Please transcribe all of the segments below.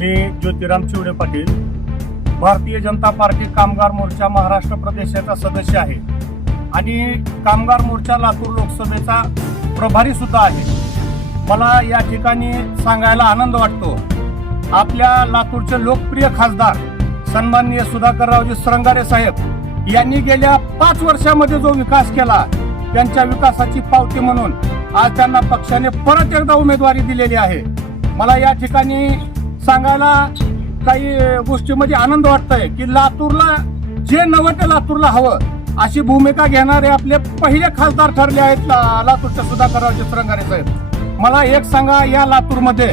मी Jyotiram चिवडे Patil. Bharatiya Janata party कामगार मोर्चा महाराष्ट्र प्रदेशाचा सदस्य आहे. आणि कामगार मोर्चा लातूर लोकसभेचा प्रभारी सुद्धा आहे. मला या ठिकाणी सांगायला आनंद वाटतो. आपल्या लातूरचे लोकप्रिय खासदार सन्माननीय सुधाकररावजी सरंगारे साहेब यांनी गेल्या पाच वर्षामध्ये जो विकास केला त्यांच्या विकासाची पावती म्हणून आज त्यांना पक्षाने परत एकदा उमेदवारी दिलेली आहे. मला या ठिकाणी सांगायला काही गोष्टीमध्ये आनंद वाटतोय की लातूरला जे नवं ते लातूरला हवं अशी भूमिका घेणारे आपले पहिले खासदार ठरले आहेत लातूरच्या सुधाकरराव चित्रंगारे साहेब. मला एक सांगा या लातूरमध्ये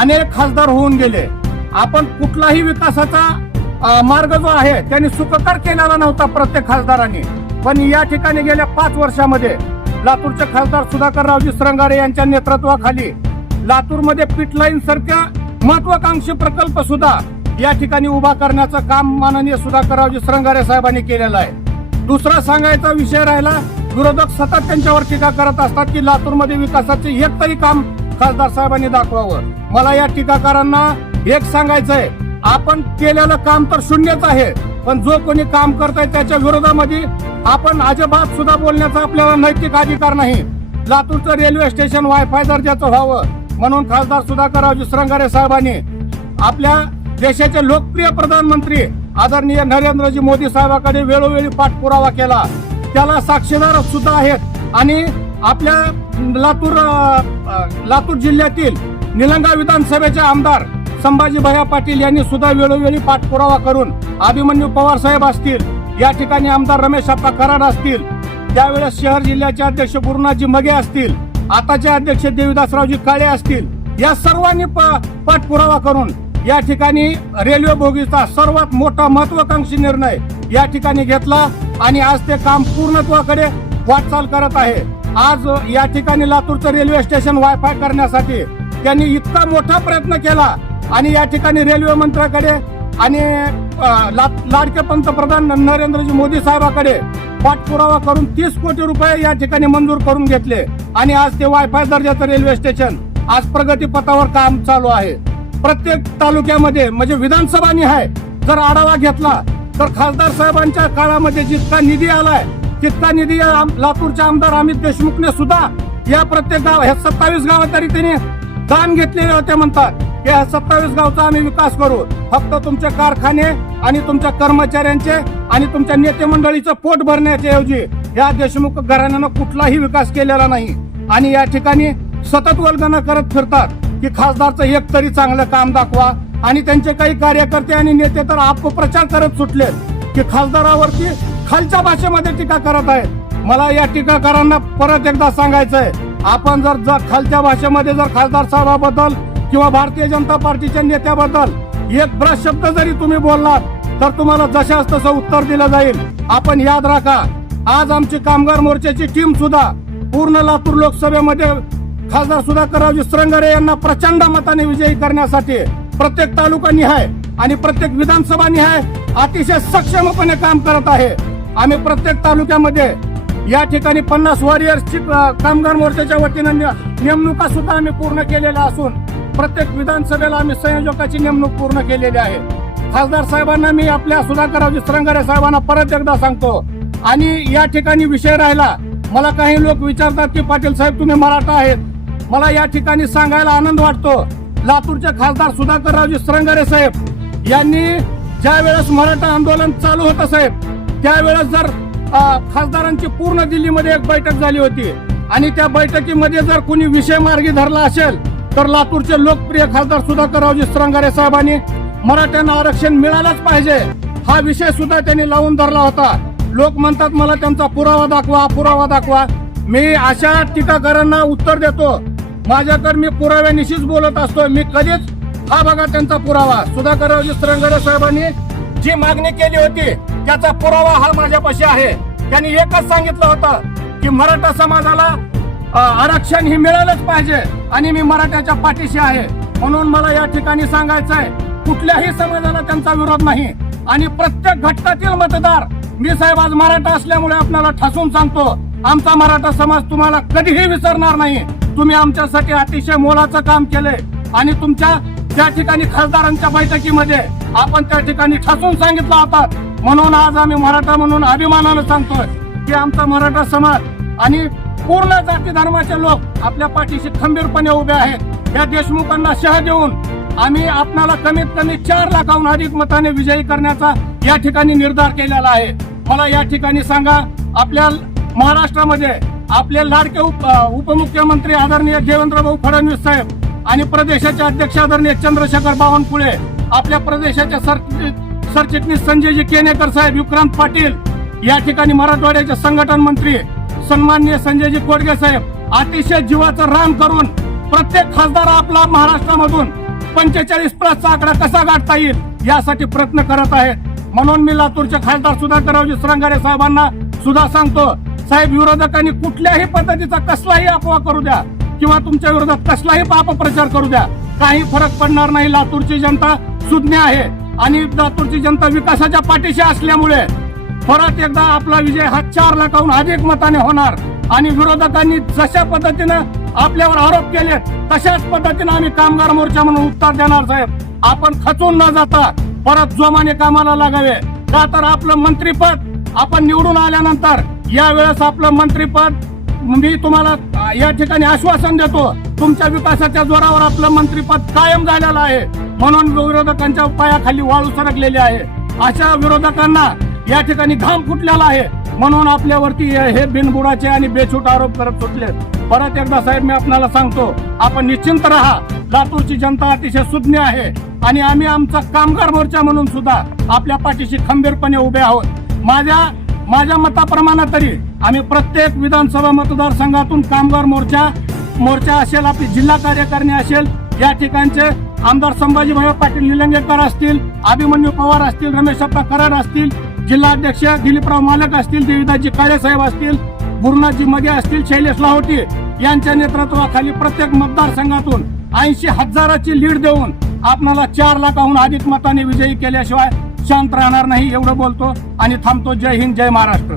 अनेक खासदार होऊन गेले. आपण कुठलाही विकासाचा मार्ग जो आहे त्यांनी सुखकर केलेला नव्हता प्रत्येक खासदारांनी. पण या ठिकाणी गेल्या पाच वर्षामध्ये लातूरचे खासदार सुधाकररावजी सरंगारे यांच्या नेतृत्वाखाली लातूरमध्ये पिटलाईन सारख्या महत्वाकांक्षी प्रकल्प सुद्धा या ठिकाणी उभा करण्याचं काम माननीय सुधाकररावजी सरंगारे साहेबांनी केलेलं आहे. दुसरा सांगायचा विषय राहिला विरोधक सतत त्यांच्यावर टीका करत असतात की लातूरमध्ये विकासाचे एक तरी काम खासदार साहेबांनी दाखवावं. मला या टीकाकारांना एक सांगायचंय आपण केलेलं काम तर शून्यच आहे पण जो कोणी काम करताय त्याच्या विरोधामध्ये आपण अजिबात सुद्धा बोलण्याचा आपल्याला नैतिक अधिकार नाही. लातूरचं रेल्वे स्टेशन वायफाय दर्जाचं व्हावं. म्हणून खासदार सुधाकररावजी सरंगारे साहेबांनी आपल्या देशाचे लोकप्रिय प्रधानमंत्री आदरणीय नरेंद्रजी मोदी साहेबांकडे वेळोवेळी पाठपुरावा केला. त्याला साक्षीदार सुद्धा आहेत. आणि आपल्या लातूर लातूर जिल्ह्यातील निलंगा विधानसभेचे आमदार संभाजी भैया पाटील यांनी सुद्धा वेळोवेळी पाठपुरावा करून अभिमन्यू पवार साहेब असतील या ठिकाणी आमदार रमेश अप्पा कराड असतील त्यावेळेस शहर जिल्ह्याचे अध्यक्ष गुरुनाथजी मगे असतील आताचे अध्यक्ष देवीदासरावजी काळे असतील या सर्वांनी प- पाठपुरावा करून या ठिकाणी रेल्वे बोगीचा सर्वात मोठा महत्वाकांक्षी निर्णय या ठिकाणी घेतला आणि आज ते काम पूर्णत्वाकडे वाटचाल करत आहे. आज या ठिकाणी लातूरचं रेल्वे स्टेशन वायफाय करण्यासाठी त्यांनी इतका मोठा प्रयत्न केला आणि या ठिकाणी रेल्वे मंत्र्याकडे आणि ला- लाडके पंतप्रधान नरेंद्रजी मोदी साहेबाकडे पाठपुरावा करून तीस कोटी रुपये या ठिकाणी मंजूर करून घेतले. आणि आज ते वायफाय दर्जाचं रेल्वे स्टेशन आज प्रगतीपथावर काम चालू आहे. प्रत्येक तालुक्यामध्ये म्हणजे विधानसभा आहे जर आढावा घेतला तर खासदार साहेबांच्या काळामध्ये जितका निधी आलाय तितका निधी आम- लातूरचे आमदार अमित देशमुखने सुद्धा या प्रत्येक गाव ह्या सत्तावीस गावात तरी त्यांनी दान घेतलेले होते म्हणतात. या सत्तावीस गावचा आम्ही विकास करू. फक्त तुमचे कारखाने आणि तुमच्या कर्मचाऱ्यांचे आणि तुमच्या नेते मंडळीचं पोट भरण्याच्या ऐवजी या देशमुख घराण्यानं कुठलाही विकास केलेला नाही. आणि या ठिकाणी सतत वल्गना करत फिरतात की खासदारचं एक तरी चांगलं काम दाखवा. आणि त्यांचे काही कार्यकर्ते आणि नेते तर अपप्रचार करत सुटले की खासदारावरती खालच्या भाषेमध्ये टीका करत आहेत. मला या टीकाकारांना परत एकदा सांगायचंय आपण जर जर खालच्या भाषेमध्ये जर खासदार साहेबाबद्दल किंवा भारतीय जनता पार्टीच्या नेत्याबद्दल एक ब्रश शब्द जरी तुम्ही बोललात तर तुम्हाला जशाच तसं उत्तर दिलं जाईल. आपण याद राखा आज आमची कामगार मोर्चाची टीम सुद्धा पूर्ण लातूर लोकसभेमध्ये खासदार सुधाकर विसरंगरे यांना प्रचंड मताने विजयी करण्यासाठी प्रत्येक तालुका निहाय आणि प्रत्येक विधानसभा निहाय अतिशय सक्षमपणे काम करत आहे. आम्ही प्रत्येक तालुक्यामध्ये या ठिकाणी पन्नास वॉरियर्सची कामगार मोर्चाच्या वतीनं नेमणुका सुद्धा आम्ही पूर्ण केलेल्या असून प्रत्येक विधानसभेला आम्ही संयोजकाची नेमणूक पूर्ण केलेली आहे. खासदार साहेबांना मी आपल्या सुधाकररावजी सरंगारे साहेबांना परत एकदा सांगतो आणि या ठिकाणी विषय राहिला मला काही लोक विचारतात की पाटील साहेब तुम्ही मराठा आहेत. मला या ठिकाणी सांगायला आनंद वाटतो. लातूरचे खासदार सुधाकररावजी सरंगारे साहेब यांनी ज्या वेळेस मराठा आंदोलन चालू होतं साहेब त्यावेळेस जर खासदारांची पूर्ण दिल्लीमध्ये एक बैठक झाली होती आणि त्या बैठकीमध्ये जर कोणी विषय मार्गी धरला असेल तर लातूरचे लोकप्रिय खासदार सुधाकररावजी सरंगारे साहेबांनी मराठ्यांना आरक्षण मिळालंच पाहिजे. हा विषय सुद्धा त्यांनी लावून धरला होता. लोक म्हणतात मला त्यांचा पुरावा दाखवा पुरावा दाखवा. मी अशा टीकाकारांना उत्तर देतो. माझ्याकडे मी पुराव्यानिशीच बोलत असतो. मी कधीच हा बघा त्यांचा पुरावा. सुधाकररावजी सरंगारे साहेबांनी जी मागणी केली होती त्याचा पुरावा हा माझ्यापाशी आहे. त्यांनी एकच सांगितलं होतं की मराठा समाजाला आरक्षण ही मिळालंच पाहिजे आणि मी मराठ्याच्या पाठीशी आहे. म्हणून मला या ठिकाणी सांगायचं आहे कुठल्याही समाजाला त्यांचा विरोध नाही. आणि प्रत्येक घटकातील मतदार मी साहेब आज मराठा असल्यामुळे आपल्याला ठासून सांगतो आमचा मराठा समाज तुम्हाला कधीही विसरणार नाही. तुम्ही आमच्यासाठी अतिशय मोलाचं काम केले आणि तुमच्या त्या ठिकाणी खासदारांच्या बैठकीमध्ये आपण त्या ठिकाणी ठासून सांगितलं होता. म्हणून आज आम्ही मराठा म्हणून अभिमानानं सांगतोय की आमचा मराठा समाज आणि पूर्ण जाती धर्माचे लोक आपल्या पाठीशी खंबीरपणे उभे आहेत. या देशमुखांना शह देऊन आम्ही आपणाला कमीत कमी चार लाखाहून अधिक मताने विजयी करण्याचा या ठिकाणी निर्धार केलेला आहे. मला या ठिकाणी सांगा आपल्या महाराष्ट्रामध्ये आपले लाडके उप उपमुख्यमंत्री आदरणीय देवेंद्र भाऊ फडणवीस साहेब आणि प्रदेशाचे अध्यक्ष आदरणीय चंद्रशेखर बावनकुळे आपल्या प्रदेशाचे सर सरचिटणीस संजयजी केनेकर साहेब विक्रांत पाटील या ठिकाणी मराठवाड्याचे संघटन मंत्री सन्माननीय संजयजी कोडगे साहेब अतिशय जीवाचं रान करून प्रत्येक खासदार आपला महाराष्ट्रामधून पंचेचाळीस प्लसचा आकडा कसा गाठता येईल यासाठी प्रयत्न करत आहे. म्हणून मी लातूरचे खासदार सुधाकररावजी सरंगारे साहेबांना सुद्धा सांगतो साहेब विरोधकांनी कुठल्याही पद्धतीचा कसलाही अफवा करू द्या किंवा तुमच्या विरोधात कसलाही पापप्रचार करू द्या. काही फरक पडणार नाही. लातूरची जनता सुज्ञ आहे आणि लातूरची जनता विकासाच्या पाठीशी असल्यामुळे परत एकदा आपला विजय हा चार लाखाहून अधिक मताने होणार. आणि विरोधकांनी जशा पद्धतीनं आपल्यावर आरोप केले तशाच पद्धतीनं आम्ही कामगार मोर्चा म्हणून उत्तर देणार साहेब. आपण खचून न जाता परत जोमाने कामाला लागावे. का तर आपलं मंत्रीपद आपण निवडून आल्यानंतर यावेळेस आपलं मंत्रीपद मी तुम्हाला या ठिकाणी आश्वासन देतो तुमच्या विकासाच्या जोरावर आपलं मंत्रीपद कायम झालेलं आहे. म्हणून विरोधकांच्या पायाखाली वाळू सरकलेली आहे. अशा विरोधकांना या ठिकाणी घाम फुटलेला आहे म्हणून आपल्यावरती हे बिनबुडाचे आणि बेछूट आरोप करत सुटले. परत एकदा साहेब मी आपल्याला सांगतो आपण निश्चिंत राहा. लातूरची जनता अतिशय सुज्ञ आहे आणि आम्ही आमचा कामगार मोर्चा म्हणून सुद्धा आपल्या पाठीशी खंबीरपणे उभे आहोत. माझ्या माझ्या मताप्रमाणे तरी आम्ही प्रत्येक विधानसभा मतदारसंघातून कामगार मोर्चा मोर्चा असेल आपली जिल्हा कार्यकारिणी असेल या ठिकाणचे आमदार संभाजीभाई पाटील निलंगेकर असतील अभिमन्यू पवार असतील रमेश कराड असतील जिल्हाध्यक्ष दिलीपराव मालक असतील देविदाजी काळे साहेब असतील गुरुनाथजी मगे असतील शैलेश लाहोटी यांच्या नेतृत्वाखाली प्रत्येक मतदारसंघातून ऐंशी हजाराची लीड देऊन आपणाला चार लाखाहून अधिक मताने विजयी केल्याशिवाय शांत राहणार नाही एवढं बोलतो. आणि थांबतो. जय हिंद जय महाराष्ट्र.